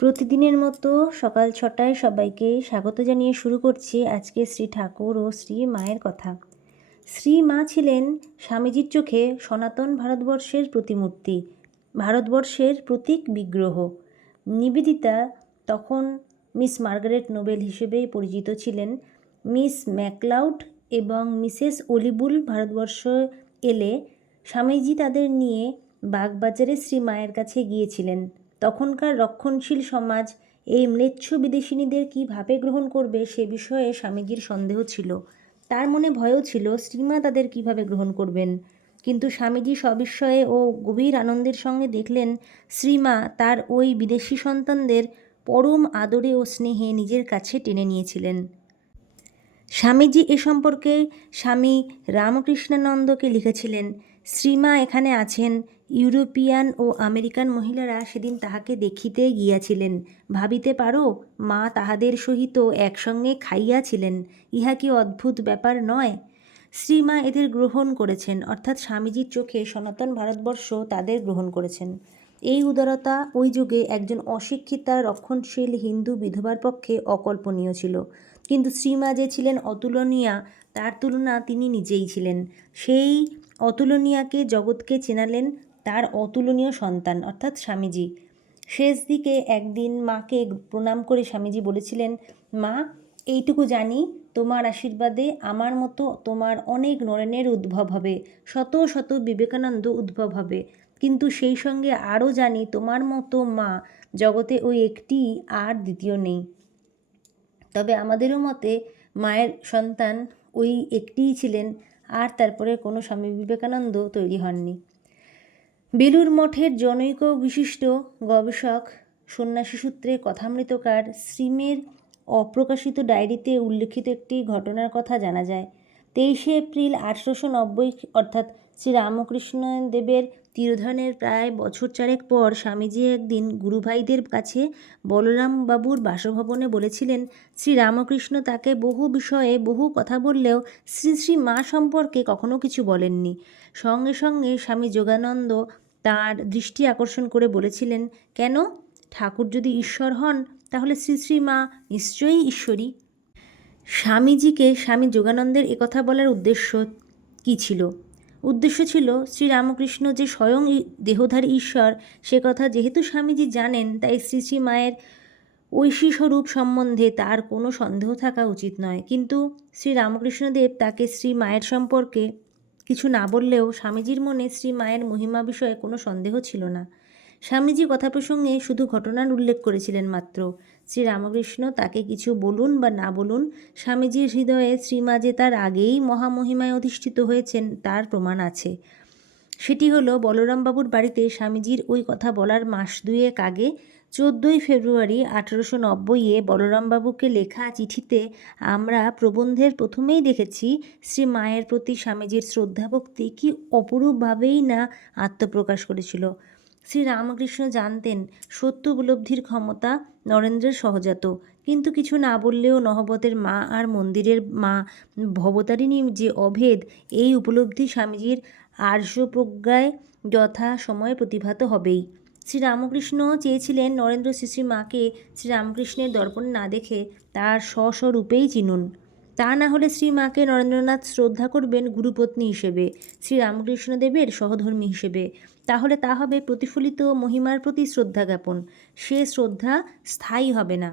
প্রতিদিনের মতো সকাল ছটায় সবাইকে স্বাগত জানিয়ে শুরু করছি আজকে শ্রী ঠাকুর ও শ্রী মায়ের কথা। শ্রী মা ছিলেন স্বামীজির চোখে সনাতন ভারতবর্ষের প্রতিমূর্তি, ভারতবর্ষের প্রতীক বিগ্রহ। নিবেদিতা তখন মিস মার্গারেট নোবেল হিসেবেই পরিচিত ছিলেন। মিস ম্যাকলাউড এবং মিসেস অলিবুল ভারতবর্ষ এলে স্বামীজি তাদের নিয়ে বাগবাজারে শ্রী মায়ের কাছে গিয়েছিলেন। তখনকার রক্ষণশীল সমাজ এই ম্লেচ্ছ বিদেশিনীদের কীভাবে গ্রহণ করবে সে বিষয়ে স্বামীজির সন্দেহ ছিল। তার মনে ভয়ও ছিল, শ্রীমা তাদের কীভাবে গ্রহণ করবেন? কিন্তু স্বামীজি সবিস্ময়ে ও গভীর আনন্দের সঙ্গে দেখলেন, শ্রীমা তার ওই বিদেশি সন্তানদের পরম আদরে ও স্নেহে নিজের কাছে টেনে নিয়েছিলেন। স্বামীজি এ সম্পর্কে স্বামী রামকৃষ্ণানন্দকে লিখেছিলেন, শ্রীমা এখানে আছেন ইউরোপিয়ান ও আমেরিকান মহিলারা সেদিন তাহাকে দেখিতে গিয়াছিলেন। ভাবিতে পারো, মা তাহাদের সহিত একসঙ্গে খাইয়াছিলেন, ইহা কি অদ্ভুত ব্যাপার নয়? শ্রীমা এদের গ্রহণ করেছেন, অর্থাৎ স্বামীজির চোখে সনাতন ভারতবর্ষ তাদের গ্রহণ করেছেন। এই উদারতা ওই যুগে একজন অশিক্ষিতা, রক্ষণশীল হিন্দু বিধবার পক্ষে অকল্পনীয় ছিল। কিন্তু শ্রীমা যে ছিলেন অতুলনীয়া, তার তুলনা তিনি নিজেই ছিলেন। সেই অতুলনীয়াকে জগৎকে চেনালেন তার অতুলনীয় সন্তান, অর্থাৎ স্বামীজি। শেষ দিকে একদিন মাকে প্রণাম করে স্বামীজি বলেছিলেন, মা, এইটুকু জানি, তোমার আশীর্বাদে আমার মতো তোমার অনেক নরেনের উদ্ভব হবে, শত শত বিবেকানন্দ উদ্ভব হবে। কিন্তু সেই সঙ্গে আরও জানি, তোমার মতো মা জগতে ওই একটি আর দ্বিতীয় নেই। তবে আমাদেরও মতে মায়ের সন্তান ওই একটিই ছিলেন, আর তারপরে কোনো স্বামী বিবেকানন্দ তৈরি হননি। বেলুর মঠের জনৈক বিশিষ্ট গবেষক সন্ন্যাসী সূত্রে কথামৃতকার শ্রীমের অপ্রকাশিত ডায়েরিতে উল্লিখিত একটি ঘটনার কথা জানা যায়। তেইশে এপ্রিল আঠেরোশো নব্বই অর্থাৎ শ্রী রামকৃষ্ণ দেবের তিরোধানের প্রায় বছর চারেক পর স্বামীজি একদিন গুরুভাইদের কাছে বলরাম বাবুর বাসভবনে বলেছিলেন শ্রী রামকৃষ্ণ তাকে বহু বিষয়ে বহু কথা বললেও শ্রী শ্রী মা সম্পর্কে কখনো কিছু বলেননি। সঙ্গে সঙ্গে স্বামী যোগানন্দ তার দৃষ্টি আকর্ষণ করে বলেছিলেন, কেন? ঠাকুর যদি ঈশ্বর হন, তাহলে শ্রী শ্রী মা নিশ্চয়ই ঈশ্বরী। স্বামীজিকে স্বামী যোগানন্দের একথা বলার উদ্দেশ্য কী ছিল? উদ্দেশ্য ছিল শ্রীরামকৃষ্ণ যে স্বয়ং দেহধারী ঈশ্বর, সে কথা যেহেতু স্বামীজি জানেন, তাই শ্রী শ্রী মায়ের ঐশী স্বরূপ সম্বন্ধে তার কোনো সন্দেহ থাকা উচিত নয়। কিন্তু শ্রীরামকৃষ্ণদেব তাকে শ্রী মায়ের সম্পর্কে কিছু না বললেও স্বামীজির মনে শ্রী মায়ের মহিমা বিষয়ে কোনো সন্দেহ ছিল না। স্বামীজি কথা প্রসঙ্গে শুধু ঘটনার উল্লেখ করেছিলেন মাত্র। শ্রী রামকৃষ্ণ তাকে কিছু বলুন বা না বলুন স্বামীজির হৃদয়ে শ্রীমা যে তার আগেই মহামহিমায় অধিষ্ঠিত হয়েছেন তার প্রমাণ আছে। সেটি হলো বলরামবাবুর বাড়িতে স্বামীজির ওই কথা বলার মাস দুয়েক আগে চোদ্দোই ফেব্রুয়ারি আঠেরোশো নব্বইয়ে বলরামবাবুকে লেখা চিঠিতে আমরা প্রবন্ধের প্রথমেই দেখেছি, শ্রী মায়ের প্রতি স্বামীজির শ্রদ্ধাভক্তি কি অপরূপভাবেই না আত্মপ্রকাশ করেছিল? শ্রী রামকৃষ্ণ জানতেন, সত্য উপলব্ধির ক্ষমতা নরেন্দ্রের সহজাত। কিন্তু কিছু না বললেও নহবতের মা আর মন্দিরের মা ভবতারিণী যে অভেদ, এই উপলব্ধি স্বামীজির আর্য প্রজ্ঞায় যথা সময়ে প্রতিভাত হবেই। শ্রীরামকৃষ্ণ চেয়েছিলেন নরেন্দ্র শ্রী মাকে শ্রীরামকৃষ্ণের দর্পণে না দেখে তার স্বস্বরূপেই চিনুন। তা না হলে শ্রী মাকে নরেন্দ্রনাথ শ্রদ্ধা করবেন গুরুপত্নী হিসেবে শ্রী রামকৃষ্ণদেবের সহধর্মী হিসেবে। তাহলে তা হবে প্রতিফলিত মহিমার প্রতি শ্রদ্ধা জ্ঞাপন। সে শ্রদ্ধা স্থায়ী হবে না।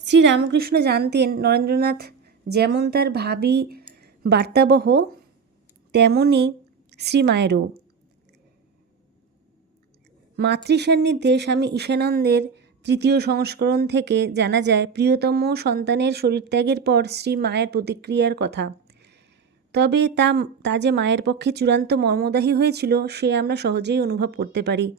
শ্রী রামকৃষ্ণ জানতেন নরেন্দ্রনাথ যেমন তার ভাবি বার্তাবহ, তেমনই শ্রী মায়েরও মাতৃসান্নিধ্যে স্বামী ঈশানন্দের তৃতীয় সংস্করণ থেকে জানা যায়, প্রিয়তম সন্তানের শরীরত্যাগের পর শ্রী মায়ের প্রতিক্রিয়ার কথা। তবে তা তা যে মায়ের পক্ষে চূড়ান্ত মর্মদাহী হয়েছিল, সে আমরা সহজেই অনুভব করতে পারি।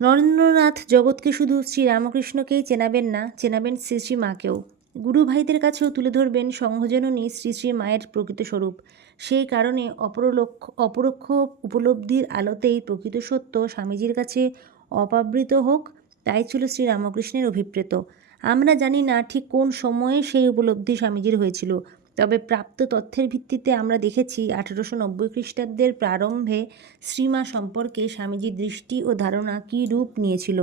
নরেন্দ্রনাথ জগৎকে শুধু শ্রীরামকৃষ্ণকেই চেনাবেন না, চেনাবেন শ্রী শ্রী মাকেও। গুরু ভাইদের কাছেও তুলে ধরবেন সংঘজননী শ্রী শ্রী মায়ের প্রকৃত স্বরূপ। সেই কারণে অপরলক্ষ, অপরোক্ষ উপলব্ধির আলোতেই প্রকৃত সত্য স্বামীজির কাছে অপাবৃত হোক, তাই ছিল শ্রীরামকৃষ্ণের অভিপ্রেত। আমরা জানি না ঠিক কোন সময়ে সেই উপলব্ধি স্বামীজির হয়েছিল, তবে প্রাপ্ত তথ্যের ভিত্তিতে আমরা দেখেছি আঠেরোশো নব্বই খ্রিস্টাব্দের প্রারম্ভে শ্রীমা সম্পর্কে স্বামীজির দৃষ্টি ও ধারণা কী রূপ নিয়েছিল।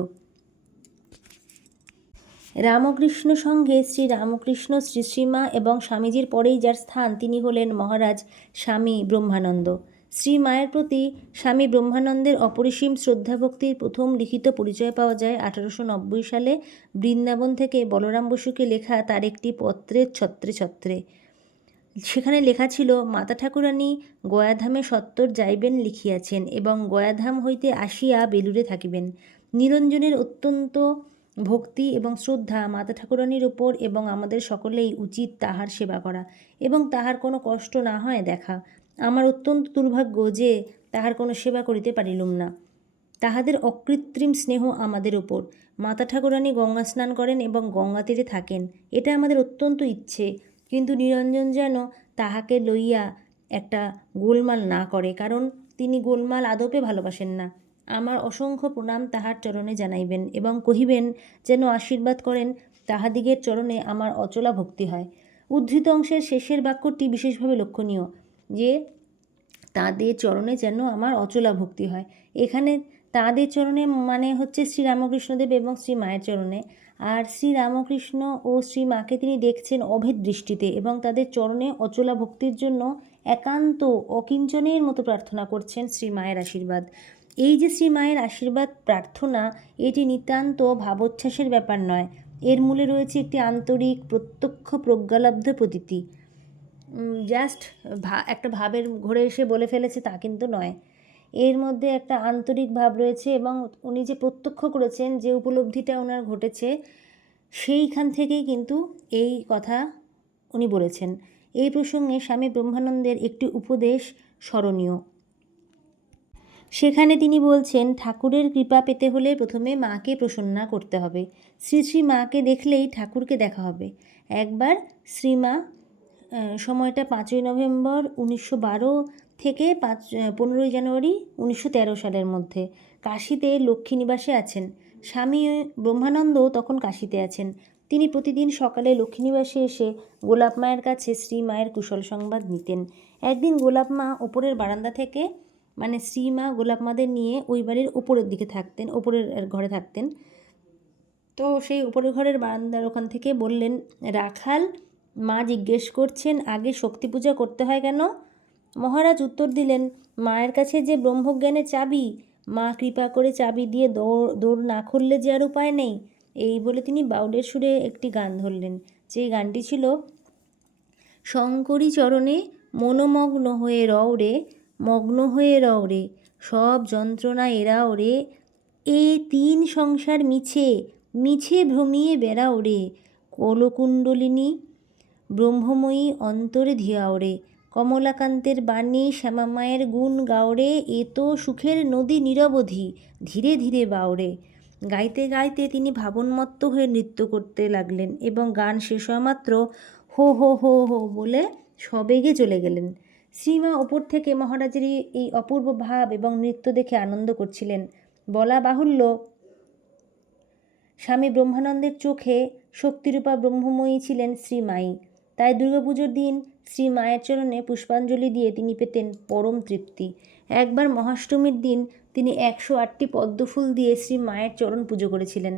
রামকৃষ্ণ সঙ্গে শ্রী রামকৃষ্ণ, শ্রী শ্রীমা এবং স্বামীজির পরেই যার স্থান তিনি হলেন মহারাজ স্বামী ব্রহ্মানন্দ। শ্রী মায়ের প্রতি স্বামী ব্রহ্মানন্দের অপরিসীম শ্রদ্ধাভক্তির প্রথম লিখিত পরিচয় পাওয়া যায় আঠারোশো নব্বই সালে। বৃন্দাবন থেকে বলরাম বসুকে লেখা তার একটি পত্রের ছত্রে ছত্রে। সেখানে লেখা ছিল, মাতা ঠাকুরানী, গয়াধামে সত্তর যাইবেন লিখিয়াছেন এবং গয়াধাম হইতে আসিয়া বেলুড়ে থাকিবেন। নিরঞ্জনের অত্যন্ত ভক্তি এবং শ্রদ্ধা মাতা ঠাকুরানীর ওপর এবং আমাদের সকলেই উচিত তাহার সেবা করা এবং তাহার কোনো কষ্ট না হয় দেখা। আমার অত্যন্ত দুর্ভাগ্য যে তাহার কোনো সেবা করিতে পারিলুম না। তাহাদের অকৃত্রিম স্নেহ আমাদের ওপর মাতা ঠাকুরানী গঙ্গা স্নান করেন এবং গঙ্গা তীরে থাকেন। এটা আমাদের অত্যন্ত ইচ্ছে। কিন্তু নিরঞ্জন যেন তাহাকে লইয়া একটা গোলমাল না করে। কারণ তিনি গোলমাল আদপে ভালোবাসেন না। আমার অসংখ্য প্রণাম তাহার চরণে জানাইবেন এবং কহিবেন, যেন আশীর্বাদ করেন, তাহাদিগের চরণে আমার অচলা ভক্তি হয়। উদ্ধৃত অংশের শেষের বাক্যটি বিশেষভাবে লক্ষণীয়, যে তাদের চরণে যেন আমার অচলা ভক্তি হয়। এখানে তাদের চরণে মানে হচ্ছে শ্রী রামকৃষ্ণদেব এবং শ্রী মায়ের চরণে। আর শ্রী রামকৃষ্ণ ও শ্রী মাকে তিনি দেখছেন অভেদ দৃষ্টিতে এবং তাদের চরণে অচলা ভক্তির জন্য একান্ত অকিঞ্চনের মতো প্রার্থনা করছেন শ্রী মায়ের আশীর্বাদ। এই যে শ্রী মায়ের আশীর্বাদ প্রার্থনা, এটি নিতান্ত ভাবোচ্ছ্বাসের ব্যাপার নয়। এর মূলে রয়েছে একটি আন্তরিক প্রত্যক্ষ প্রজ্ঞালব্ধ প্রতীতি। জাস্ট ভা, একটা ভাবের ঘুরে এসে বলে ফেলেছে তা কিন্তু নয়। এর মধ্যে একটা আন্তরিক ভাব রয়েছে এবং উনি যে প্রত্যক্ষ করেছেন, যে উপলব্ধিটা ওনার ঘটেছে, সেইখান থেকেই কিন্তু এই কথা উনি বলেছেন। এই প্রসঙ্গে স্বামী ব্রহ্মানন্দের একটি উপদেশ স্মরণীয়। সেখানে তিনি বলছেন, ঠাকুরের কৃপা পেতে হলে প্রথমে মাকে প্রসন্না করতে হবে। শ্রী শ্রী মাকে দেখলেই ঠাকুরকে দেখা হবে। একবার শ্রীমা সময়টা পাঁচই নভেম্বর উনিশশো বারো থেকে পাঁচ পনেরোই জানুয়ারি উনিশশো তেরো সালের মধ্যে কাশিতে লক্ষ্মীনিবাসে আছেন। স্বামী ব্রহ্মানন্দ তখন কাশিতে আছেন। তিনি প্রতিদিন সকালে লক্ষ্মীনিবাসে এসে গোলাপ মায়ের কাছে শ্রী মায়ের কুশল সংবাদ নিতেন। একদিন গোলাপ মা ওপরের বারান্দা থেকে মানে শ্রী মা গোলাপ মাদের নিয়ে ওই বাড়ির ওপরের দিকে থাকতেন ওপরের ঘরে থাকতেন। তো সেই উপরের ঘরের বারান্দার ওখান থেকে বললেন, রাখাল, মা জিজ্ঞেস করছেন, আগে শক্তি পূজা করতে হয় কেন? মহারাজ উত্তর দিলেন, মায়ের কাছে যে ব্রহ্মজ্ঞানের চাবি, মা কৃপা করে চাবি দিয়ে দৌড় দৌড় না খুললে যে আর উপায় নেই? এই বলে তিনি বাউলের সুরে একটি গান ধরলেন। যে গানটি ছিল শঙ্করী চরণে মনোমগ্ন হয়ে রওরে মগ্ন হয়ে রওরে সব যন্ত্রণা এরাও রে। এ তিন সংসার মিছে মিছে ভ্রমিয়ে বেড়াও রে, কলকুণ্ডলিনী। ব্রহ্মময়ী অন্তরে ধিয়াওরে কমলাকান্তের বাণী শ্যামামায়ের গুণ গাওরে এ তো সুখের নদী নিরবধি, ধীরে ধীরে বাওরে গাইতে গাইতে তিনি ভাবনমত্ত হয়ে নৃত্য করতে লাগলেন এবং গান শেষ হওয়া মাত্র হো হো হো হো বলে সবেগে চলে গেলেন। শ্রীমা ওপর থেকে মহারাজের এই অপূর্ব ভাব এবং নৃত্য দেখে আনন্দ করছিলেন। বলা বাহুল্য, স্বামী ব্রহ্মানন্দের চোখে শক্তিরূপা ব্রহ্মময়ী ছিলেন শ্রীমাই। তাই দুর্গাপুজোর দিন শ্রী মায়ের চরণে পুষ্পাঞ্জলি দিয়ে তিনি পেতেন পরম তৃপ্তি। একবার মহাষ্টমীর দিন তিনি একশো আটটি পদ্মফুল দিয়ে শ্রী মায়ের চরণ পুজো করেছিলেন।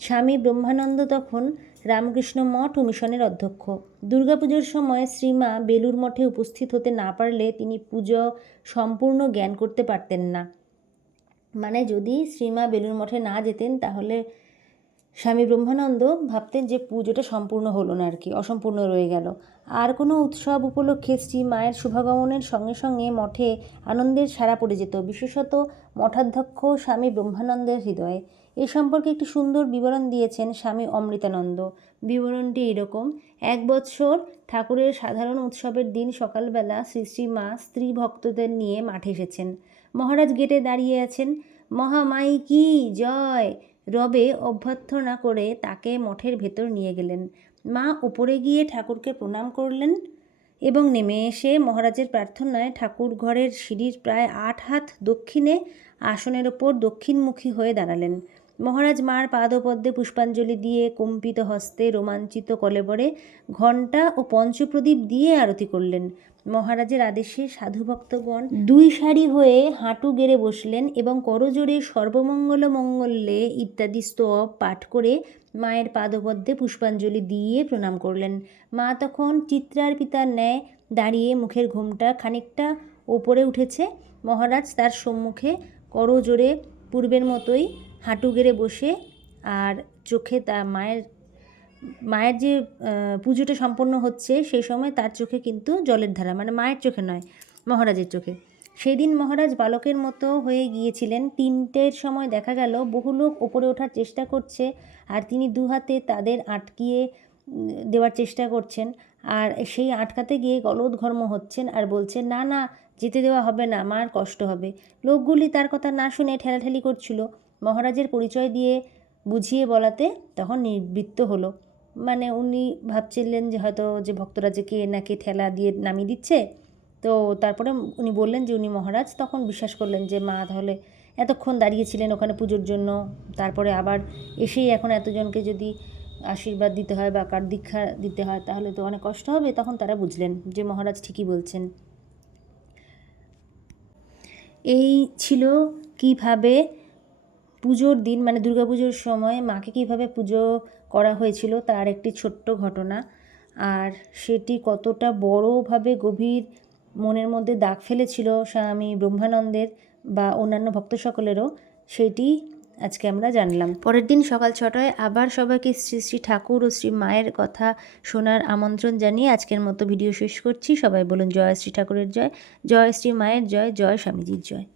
স্বামী ব্রহ্মানন্দ তখন রামকৃষ্ণ মঠ ও মিশনের অধ্যক্ষ। দুর্গাপুজোর সময় শ্রীমা বেলুর মঠে উপস্থিত হতে না পারলে তিনি পুজো সম্পূর্ণ জ্ঞান করতে পারতেন না। মানে যদি শ্রীমা বেলুর মঠে না যেতেন তাহলে স্বামী ব্রহ্মানন্দ ভাবতেন যে পুজোটা সম্পূর্ণ হলো না আর কি, অসম্পূর্ণ রয়ে গেল। আর কোনো উৎসব উপলক্ষে শ্রী মায়ের শুভাগমনের সঙ্গে সঙ্গে মঠে আনন্দের সারা পড়ে যেত। বিশেষত মঠাধ্যক্ষ স্বামী ব্রহ্মানন্দের হৃদয়ে। এ সম্পর্কে একটি সুন্দর বিবরণ দিয়েছেন স্বামী অমৃতানন্দ। বিবরণটি এরকম, এক বৎসর ঠাকুরের সাধারণ উৎসবের দিন সকালবেলা শ্রী শ্রী মা স্ত্রী ভক্তদের নিয়ে মাঠে এসেছেন। মহারাজ গেটে দাঁড়িয়ে আছেন। মহামাই কি জয়! রবে অভ্যর্থনা করে তাকে মঠের ভেতর নিয়ে গেলেন। মা উপরে গিয়ে ঠাকুরকে প্রণাম করলেন এবং নেমে এসে মহারাজের প্রার্থনায় ঠাকুর ঘরের সিঁড়ির প্রায় আট হাত দক্ষিণে আসনের ওপর দক্ষিণমুখী হয়ে দাঁড়ালেন। মহারাজ মার পাদপদ্মে পুষ্পাঞ্জলি দিয়ে কম্পিত হস্তে রোমাঞ্চিত কলেবরে ঘণ্টা ও পঞ্চপ্রদীপ দিয়ে আরতি করলেন। মহারাজের আদেশে সাধুভক্তগণ দুই সারি হয়ে হাঁটু গেড়ে বসলেন এবং করজোড়ে সর্বমঙ্গল মঙ্গলে ইত্যাদি স্তব পাঠ করে মায়ের পাদপদ্মে পুষ্পাঞ্জলি দিয়ে প্রণাম করলেন। মা তখন চিত্রার পিতার ন্যায় দাঁড়িয়ে মুখের ঘুমটা খানিকটা ওপরে উঠেছে। মহারাজ তার সম্মুখে করজোড়ে পূর্বের মতোই হাঁটু গেড়ে বসে আর চোখে তা মায়ের মায়ের যে পুজোটা সম্পন্ন হচ্ছে সেই সময় তার চোখে কিন্তু জলের ধারা মানে মায়ের চোখে নয়, মহারাজের চোখে। সেই দিন মহারাজ বালকের মতো হয়ে গিয়েছিলেন। তিনটের সময় দেখা গেল, বহু লোক ওপরে ওঠার চেষ্টা করছে আর তিনি দু হাতে তাদের আটকিয়ে দেওয়ার চেষ্টা করছেন। আর সেই আটকাতে গিয়ে গলদঘর্ম হচ্ছেন আর বলছেন, না না, যেতে দেওয়া হবে না, মার কষ্ট হবে। লোকগুলি তার কথা না শুনে ঠেলাঠেলি করছিল। মহারাজের পরিচয় দিয়ে বুঝিয়ে বলাতে তখন নিবৃত্ত হলো। মানে উনি ভাবছিলেন যে হয়তো যে ভক্তরা যে কে নাকি ঠেলা দিয়ে নামিয়ে দিচ্ছে। তো তারপরে উনি বললেন যে উনি মহারাজ তখন বিশ্বাস করলেন যে মা তাহলে এতক্ষণ দাঁড়িয়েছিলেন ওখানে পুজোর জন্য। তারপরে আবার এসেই এখন এতজনকে যদি আশীর্বাদ দিতে হয় বা কার দীক্ষা দিতে হয় তাহলে তো অনেক কষ্ট হবে। তখন তারা বুঝলেন যে মহারাজ ঠিকই বলছেন। এই ছিল কীভাবে পুজোর দিন মানে দুর্গাপুজোর সময় মাকে কীভাবে পুজো করা হয়েছিল তার একটি ছোট্ট ঘটনা। আর সেটি কতটা বড়োভাবে গভীর মনের মধ্যে দাগ ফেলেছিল স্বামী ব্রহ্মানন্দের বা অন্যান্য ভক্ত সকলেরও, সেটি আজকে আমরা জানলাম। পরের দিন সকাল ছটায় আবার সবাইকে শ্রী শ্রী ঠাকুর ও শ্রী মায়ের কথা শোনার আমন্ত্রণ জানিয়ে আজকের মতো ভিডিও শেষ করছি। সবাই বলুন জয় শ্রী ঠাকুরের জয় জয় শ্রী মায়ের জয় জয় স্বামীজির জয়।